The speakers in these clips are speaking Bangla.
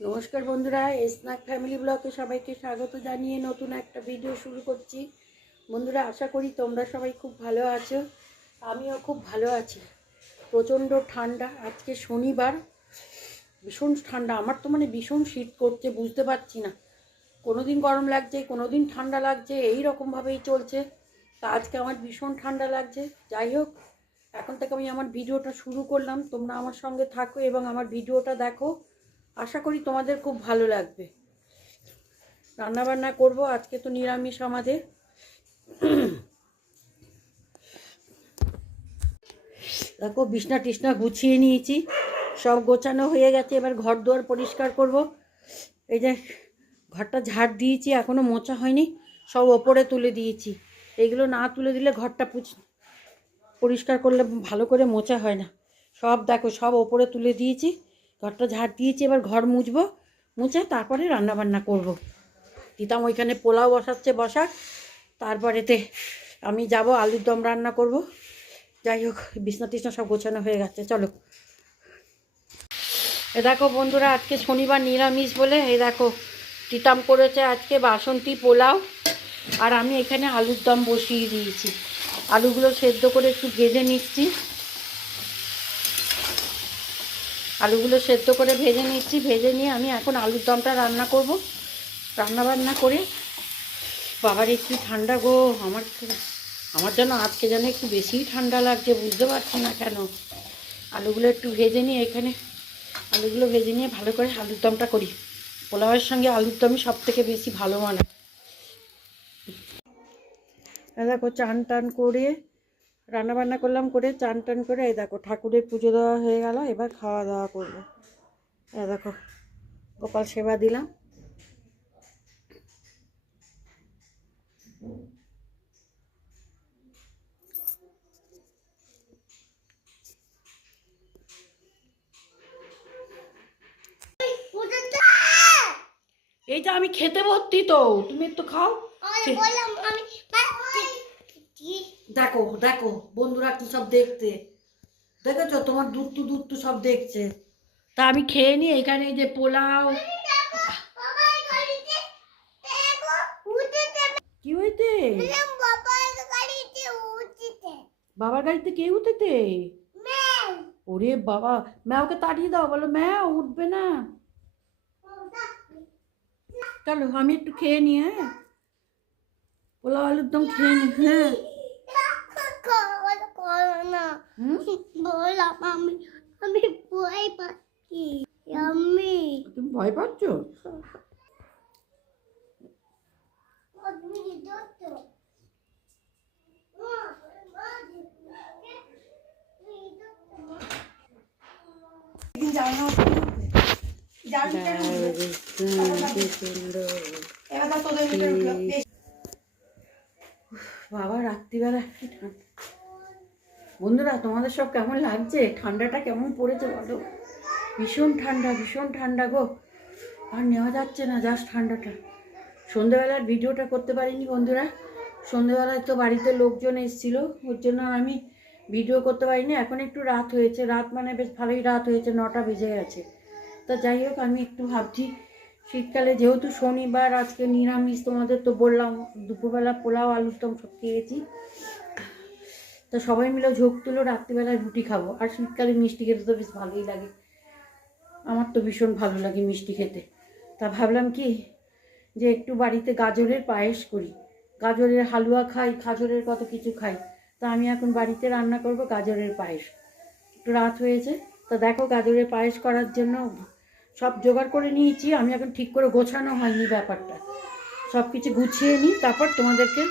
নমস্কার বন্ধুরা, স্ন্যাক ফ্যামিলি ব্লগে সবাইকে স্বাগত জানিয়ে নতুন একটা ভিডিও শুরু করছি। বন্ধুরা, আশা করি তোমরা সবাই খুব ভালো আছো। আমিও খুব ভালো আছি। প্রচণ্ড ঠান্ডা, আজকে শনিবার, ভীষণ ঠান্ডা। আমার তো ভীষণ শীত করছে, বুঝতে পারছি না, কোনো দিন গরম লাগছে, কোনো দিন ঠান্ডা লাগছে, এই রকমভাবেই চলছে। তা আজকে আমার ভীষণ ঠান্ডা লাগছে। যাই হোক, এখন থেকে আমি আমার ভিডিওটা শুরু করলাম। তোমরা আমার সঙ্গে থাকো এবং আমার ভিডিওটা দেখো। আশা করি তোমাদের খুব ভালো লাগবে। রান্নাবান্না করব, আজকে তো নিরামিষ আমাদের। দেখো, বিছনা টিছনা গুছিয়ে নিয়েছি, সব গোছানো হয়ে গেছে। এবার ঘর দুয়ার পরিষ্কার করব। এই যে ঘরটা ঝাড় দিয়েছি, এখনও মোছা হয়নি, সব ওপরে তুলে দিয়েছি। এগুলো না তুলে দিলে ঘরটা পরিষ্কার করলে ভালো করে মোছা হয় না। সব দেখো, সব ওপরে তুলে দিয়েছি, ঘরটা ঝাড় দিয়েছি। এবার ঘর মুছবো, মুছে তারপরে রান্নাবান্না করব। দিতাম ওইখানে পোলাও বসাচ্ছে, বসাক, তারপরেতে আমি যাব আলুর দম রান্না করব। যাই হোক, বিছনা টিছনা সব গোছানো হয়ে গেছে, চলো। এ দেখো বন্ধুরা, আজকে শনিবার নিরামিষ বলে এই দেখো তিতাম করেছে আজকে বাসন্তী পোলাও, আর আমি এখানে আলুর দম বসিয়ে দিয়েছি। আলুগুলো সেদ্ধ করে একটু ভেজে নিচ্ছি, ভেজে নিয়ে আমি এখন আলুর দমটা রান্না করব। রান্নাবান্না করে, বাবার একটু ঠান্ডা গো, আমার যেন আজকে যেন একটু বেশিই ঠান্ডা লাগছে, বুঝতে পারছি না কেন। আলুগুলো একটু ভেজে নিয়ে আলুগুলো ভেজে নিয়ে ভালো করে আলুর দমটা করি। পোলাওয়ের সঙ্গে আলুর দমই সব থেকে বেশি ভালো মানায়। দেখো, চান টান করে রান্নাবান্না করলাম, করে চান টান করে এই দেখো ঠাকুরের পুজো দেওয়া হয়ে গেল। এবার খাওয়া দাওয়া করবো। দেখো, গোপাল সেবা দিলাম। এই যে আমি খেতে ভর্তি, তো তুমি একটু খাও। দেখো দেখো বন্ধুরা, কি সব দেখেছো? তোমার দুধ সব দেখছে। তা আমি খেয়ে নি। এখানে এই যে পোলাও। কি হইতে? বাবার গাড়িতে কে উঠেতে? ওরে বাবা, ম্যাওকে তাড়িয়ে দাও, বলো ম্যাও উঠবে না। চলো, আমি একটু খেয়ে নি। হ্যাঁ, পোলাও আলুর দম খেয়ে নি। হ্যাঁ, তুমি ভয় পাচ্ছ? বাবা, রাত্রিবেলা কি ঠান্ডা। বন্ধুরা, তোমাদের সব কেমন লাগছে? ঠান্ডাটা কেমন পড়েছে বলো? ভীষণ ঠান্ডা গো, আর নেওয়া যাচ্ছে না জাস্ট ঠান্ডাটা। সন্ধেবেলার ভিডিওটা করতে পারিনি বন্ধুরা। সন্ধেবেলায় তো বাড়িতে লোকজন এসেছিলো, ওর জন্য আমি ভিডিও করতে পারিনি। এখন একটু রাত হয়েছে, রাত বেশ ভালোই রাত হয়েছে, 9টা বেজে গেছে। তা যাই হোক, আমি একটু ভাবছি শীতকালে যেহেতু শনিবার, আজকে নিরামিষ, তোমাদের তো বললাম দুপুরবেলা পোলাও আলুর দম সব খেয়েছি। তো সবাই মিলে ঝোঁক তুলো, রাত্রিবেলায় রুটি খাবো। আর শীতকালে মিষ্টি খেতে তো বেশ ভালোই লাগে, আমার তো ভীষণ ভালো লাগে মিষ্টি খেতে। তা ভাবলাম কি যে একটু বাড়িতে গাজরের পায়েস করি, গাজরের হালুয়া খাই, গাজরের কত কিছু খাই। তা আমি এখন বাড়িতে রান্না করব গাজরের পায়েস। একটু রাত হয়েছে, তা দেখো গাজরের পায়েস করার জন্য সব জোগাড় করে নিয়েছি। আমি এখন ঠিক করে গোছানো হয়নি ব্যাপারটা, সব কিছু গুছিয়ে নিই, তারপর তোমাদেরকে।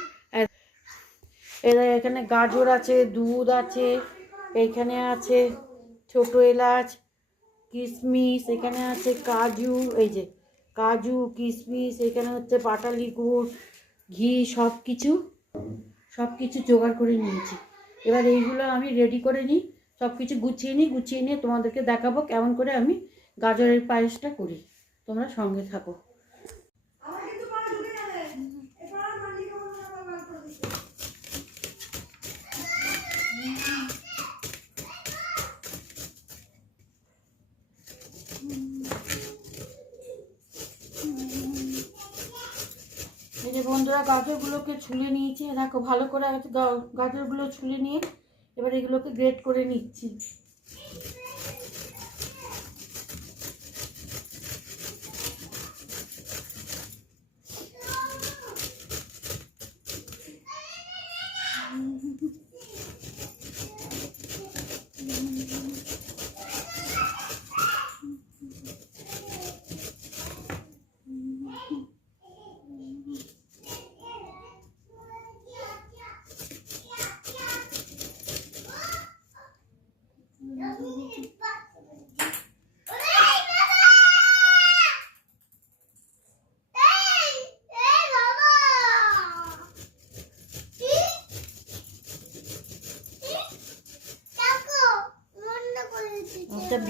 এখানে গাজর আছে, দুধ আছে, এইখানে আছে ছোট এলাচ, কিশমিশ, এখানে আছে কাজু, এই যে কাজু কিশমিশ, এখানে হচ্ছে পাটালি গুড়, ঘি, সব কিছু জোগাড় করে নিয়েছি। এবার এইগুলো আমি রেডি করে নিই, সব কিছু গুছিয়ে নিয়ে তোমাদেরকে দেখাবো কেমন করে আমি গাজরের পায়েসটা করি। তোমরা সঙ্গে থাকো। এই বন্ধুরা গাজরগুলোকে ছুলে নিয়েছি, দেখো ভালো করে গাজরগুলো ছুলে নিয়ে এবার এগুলোকে গ্রেট করে নিচ্ছি।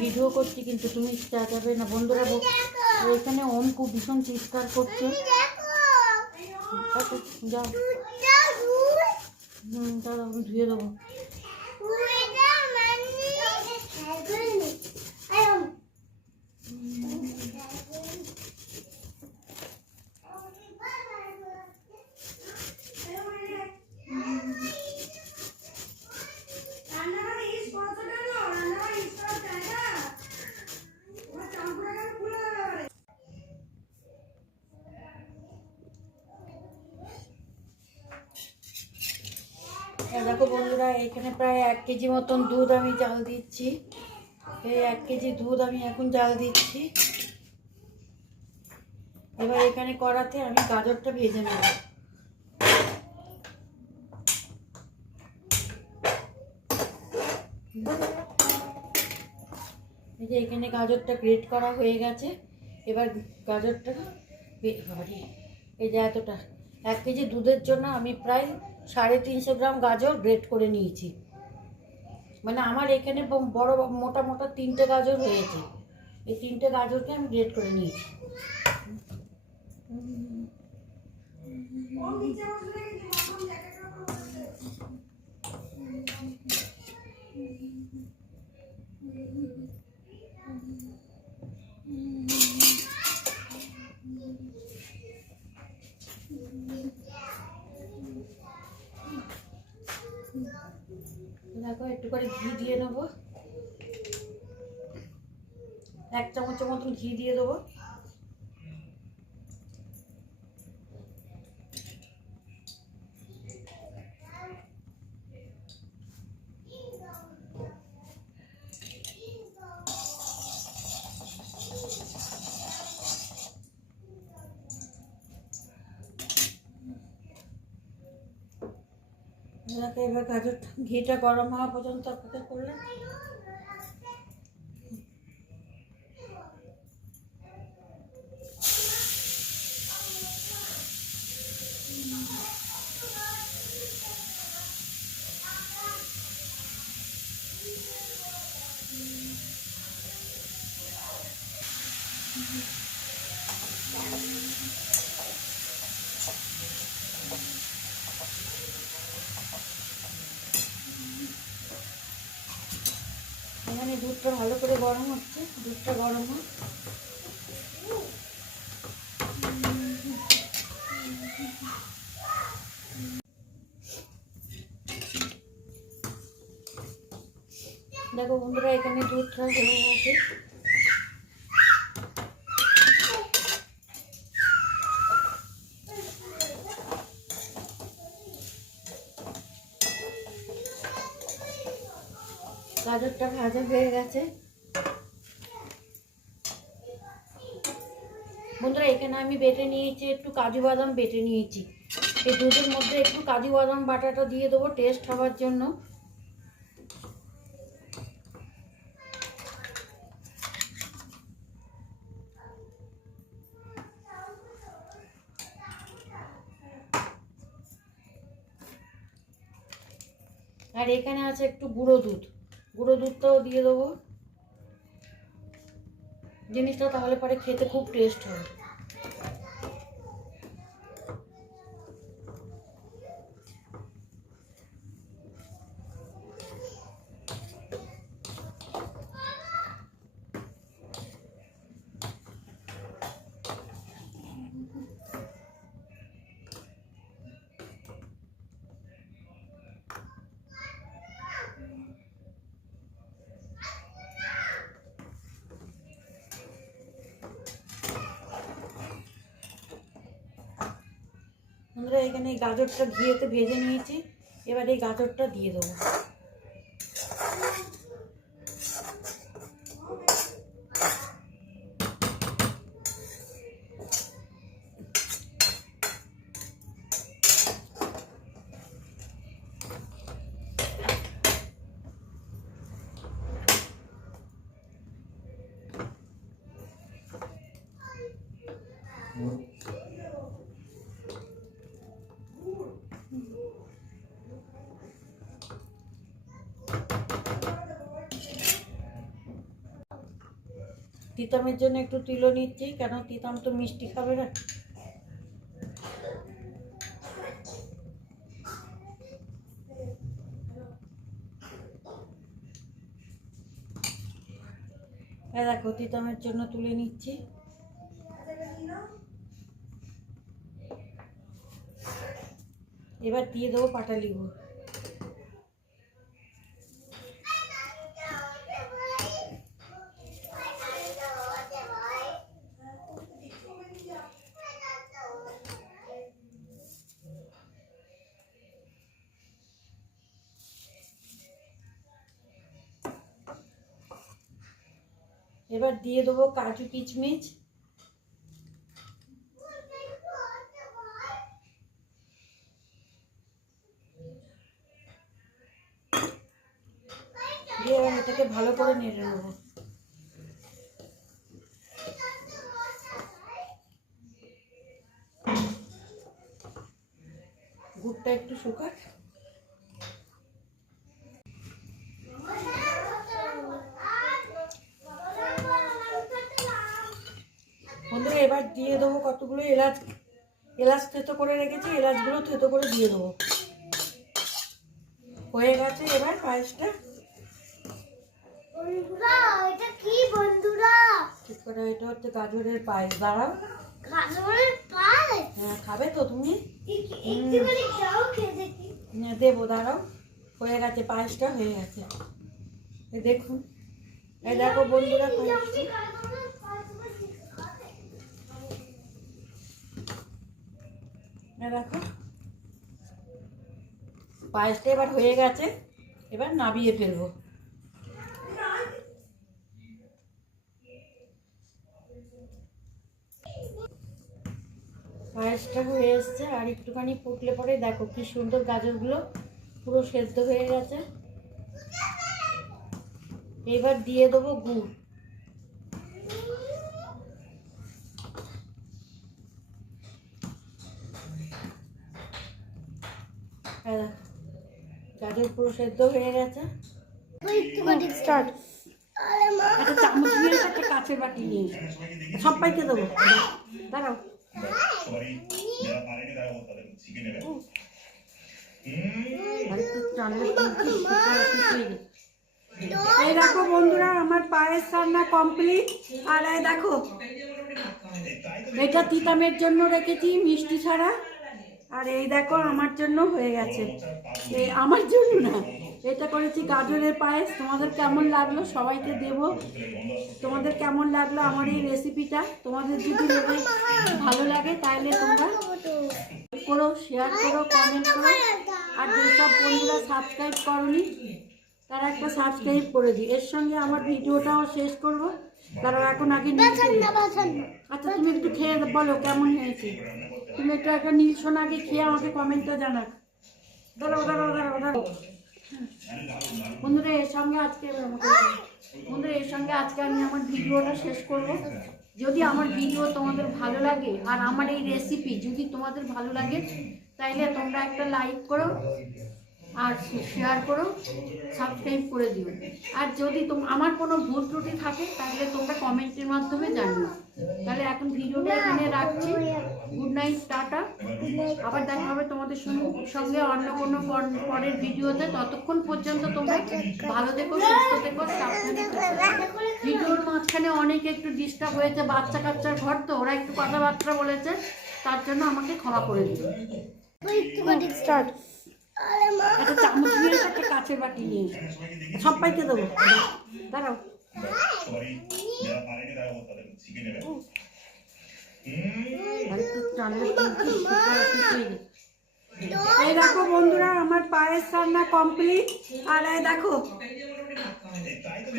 ভিডিও করছি কিন্তু তুমি যাবে না বন্ধুরা। এখানে অঙ্কু ভীষণ চিৎকার করছে। যাও দাদা আমি ধুয়ে দেবো। দেখো বন্ধুরা এখানে প্রায় 1 কেজি মতন দুধ আমি জাল দিচ্ছি। এই 1 কেজি দুধ আমি এখন জাল দিচ্ছি। এবার এখানে কড়াতে আমি গাজরটা ভেজে নেব। এই যে এখানে গাজরটা গ্রেট করা হয়ে গেছে। এবার গাজরটা এই যে এতটা 1 কেজি দুধের জন্য আমি প্রায় 350 গ্রাম গাজর গ্রেট করে নিয়েছি। মানে আমার এখানে বড় মোটা মোটা 3টে গাজর হয়েছে। এই 3টে গাজরকে আমি গ্রেট করে নিয়েছি। দেখো একটু করে ঘি দিয়ে নেবো, 1 চামচের মতন ঘি দিয়ে দেবো। এবার গাজর ঘিটা গরম হওয়া পর্যন্ত অপেক্ষা করলাম। এখানে দুধটা ভালো করে গরম হচ্ছে, দুধটা গরম হয়। দেখো বন্ধুরা এখানে দুধটা হয়ে গেছে। গাজরটা ভাজা হয়ে গেছে। বন্ধুরা এখানে আমি বেটে নিয়েছি একটু কাজু বাদাম বেটে নিয়েছি। এই দুধের মধ্যে একটু কাজু বাদাম বাটাটা দিয়ে দেবো টেস্ট হওয়ার জন্য। আর এখানে আছে একটু গুঁড়ো দুধটাও দিয়ে দেবো। জিনিসটা তাহলে পরে খেতে খুব টেস্ট হবে। বন্ধুরা এখানে এই গাজরটা ঘিয়েতে ভেজে নিয়েছি, এবার এই গাজরটা দিয়ে দেবো। তিতামের জন্য একটু তিলও নিচ্ছি, কেন তিতাম তো মিষ্টি খাবে না। দেখো তিতামের জন্য তুলে নিচ্ছি। এবার দিয়ে দেবো পাটালি গুড়। এবার দিয়ে দেবো কাজু কিশমিশ। দিয়ে এটাকে ভালো করে নেড়ে নেবো। গুড়টা একটু শুকাক। বন্ধুরা এবার দিয়ে দেবো কতগুলো এলাচ। এলাচ থেতো করে রেখেছি, এলাচগুলো থেতো করে দিয়ে দেবো। হয়ে গেছে এবার পায়েসটা। বন্ধুরা এটা কি বন্ধুরা? ঠিক করে, এটা হচ্ছে গাজরের পায়েস। দাঁড়াও, গাজরের পায়েস? হ্যাঁ খাবে তো তুমি? একটুখানি দাও খেয়ে দেখি। দেবো, দাঁড়াও। হয়ে গেছে, পায়েসটা হয়ে গেছে। এই দেখুন, এই দেখো বন্ধুরা পায়েসটা। দেখো পায়েসটা এবার হয়ে গেছে, এবার নামিয়ে ফেলবো। পায়েসটা হয়ে এসছে, আর একটুখানি ফুটলে পরে দেখো কি সুন্দর গাজরগুলো পুরো সেদ্ধ হয়ে গেছে। এবার দিয়ে দেবো গুড়। গাজর পুরো সেদ্ধ হয়ে গেছে। স্টার্ট। আরে মা, একটা চামচ নিয়ে এসে একটা কাঁচের বাটি নিয়ে এসে সবাইকে দেবো। দাঁড়াও, এই দেখো বন্ধুরা আমার পায়েস রান্না কমপ্লিট। আর এই দেখো এটা তিতামের জন্য রেখেছি মিষ্টি ছাড়া, আর এই দেখো আমার জন্য হয়ে গেছে। এই আমার জন্য না, এটা করেছি গাজরের পায়েস। তোমাদের কেমন লাগলো সবাইকে দেব। তোমাদের কেমন লাগলো আমার এই রেসিপিটা? তোমাদের যদি ভালো লাগে তাহলে তোমরা করো, শেয়ার করো, কমেন্ট করো। আর যেসব বন্ধুরা সাবস্ক্রাইব করনি তারা একটা সাবস্ক্রাইব করে দিই। এর সঙ্গে আমার ভিডিওটাও শেষ করবো, কারণ এখন আগে আচ্ছা তুমি একটু খেয়ে বলো কেমন হয়েছে। তুমি একটু একটা নিশোন আগে খেয়ে আমাকে কমেন্টটা জানাক। দাঁড়াও দাঁড়াও দাঁড়াও দাঁড়াও। বন্ধুরা এর সঙ্গে আজকে আমি আমার ভিডিওটা শেষ করব। যদি আমার ভিডিও তোমাদের ভালো লাগে আর আমার এই রেসিপি যদি তোমাদের ভালো লাগে তাইলে তোমরা একটা লাইক করো আর শেয়ার করো, সাবস্ক্রাইব করে দিও। আর যদি আমার কোনো ভুল ত্রুটি থাকে তাহলে তোমরা কমেন্টের মাধ্যমে জানিও। তাহলে এখন ভিডিওটা এখানে রাখছি। Good night, tata. আবার দেখা হবে তোমাদের সঙ্গে অন্য কোনো পরের ভিডিওতে। ততক্ষণ পর্যন্ত তোমরা ভালো থেকো, সুস্থ থেকো, সাবধানে থেকো। ভিডিওর মাঝখানে অনেকে একটু ডিস্টার্ব হয়েছে, বাচ্চা কাচ্চার ঘর তো, ওরা একটু কথাবার্তা বলেছে, তার জন্য আমাকে ক্ষমা করে দিও। স্টার্ট। আরে মা, একটা চামচ নিয়ে এসে একটা কাঁচের বাটি নিয়ে এসে সবাইকে দেবো। দাঁড়াও, আর একটু টানলে এই দেখো বন্ধুরা, আমার পায়েস রান্না কমপ্লিট। আর এই দেখো,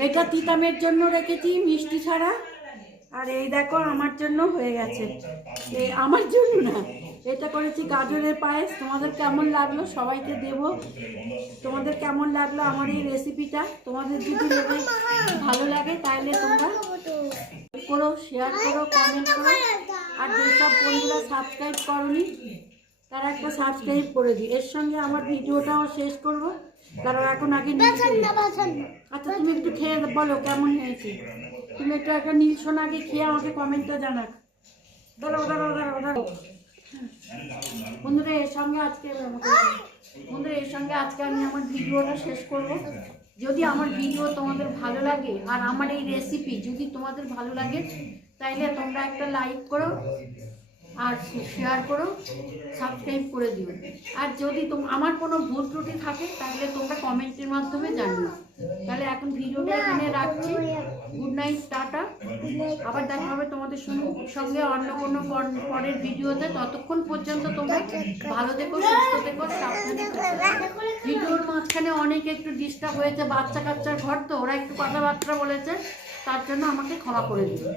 এটা তিতামের জন্য রেখেছি মিষ্টি ছাড়া। আর এই দেখো আমার জন্য হয়ে গেছে। এই আমার জন্য না, এটা করেছি গাজরের পায়েস। তোমাদের কেমন লাগলো সবাইকে দেব। তোমাদের কেমন লাগলো আমার এই রেসিপিটা? তোমাদের যদি ভালো লাগে তাহলে তোমরা করো, শেয়ার করো, কমেন্ট করো। আর যেসব বন্ধুরা সাবস্ক্রাইব করনি তারা একটা সাবস্ক্রাইব করে দিই। এর সঙ্গে আমার ভিডিওটাও শেষ করব, কারণ এখন আগে আচ্ছা তুমি একটু খেয়ে বলো কেমন হয়েছে। তুমি একটু একটা নিলশোন আগে খেয়ে আমাকে কমেন্টটা জানা। দাঁড়াও। বন্ধুরা এর সঙ্গে আজকে আমি আমার ভিডিওটা শেষ করব। যদি আমার ভিডিও তোমাদের ভালো লাগে আর আমার এই রেসিপি যদি তোমাদের ভালো লাগে তাইলে তোমরা একটা লাইক করো আর শেয়ার করো, সাবস্ক্রাইব করে দিও। আর যদি আমার কোনো ভুল ত্রুটি থাকে তাহলে তোমরা কমেন্টের মাধ্যমে জানিও। তাহলে এখন ভিডিওটা এখানে রাখছি। Good night, tata. আবার দেখা হবে তোমাদের সঙ্গে অন্য কোনো পরের ভিডিওতে। ততক্ষণ পর্যন্ত তোমরা ভালো থেকো, সুস্থ থেকো, সাবধানে থেকো। ভিডিওর মাঝখানে অনেকে একটু ডিস্টার্ব হয়েছে, বাচ্চা কাচ্চার ঘর তো, ওরা একটু কথাবার্তা বলেছে, তার জন্য আমাকে ক্ষমা করে দিও।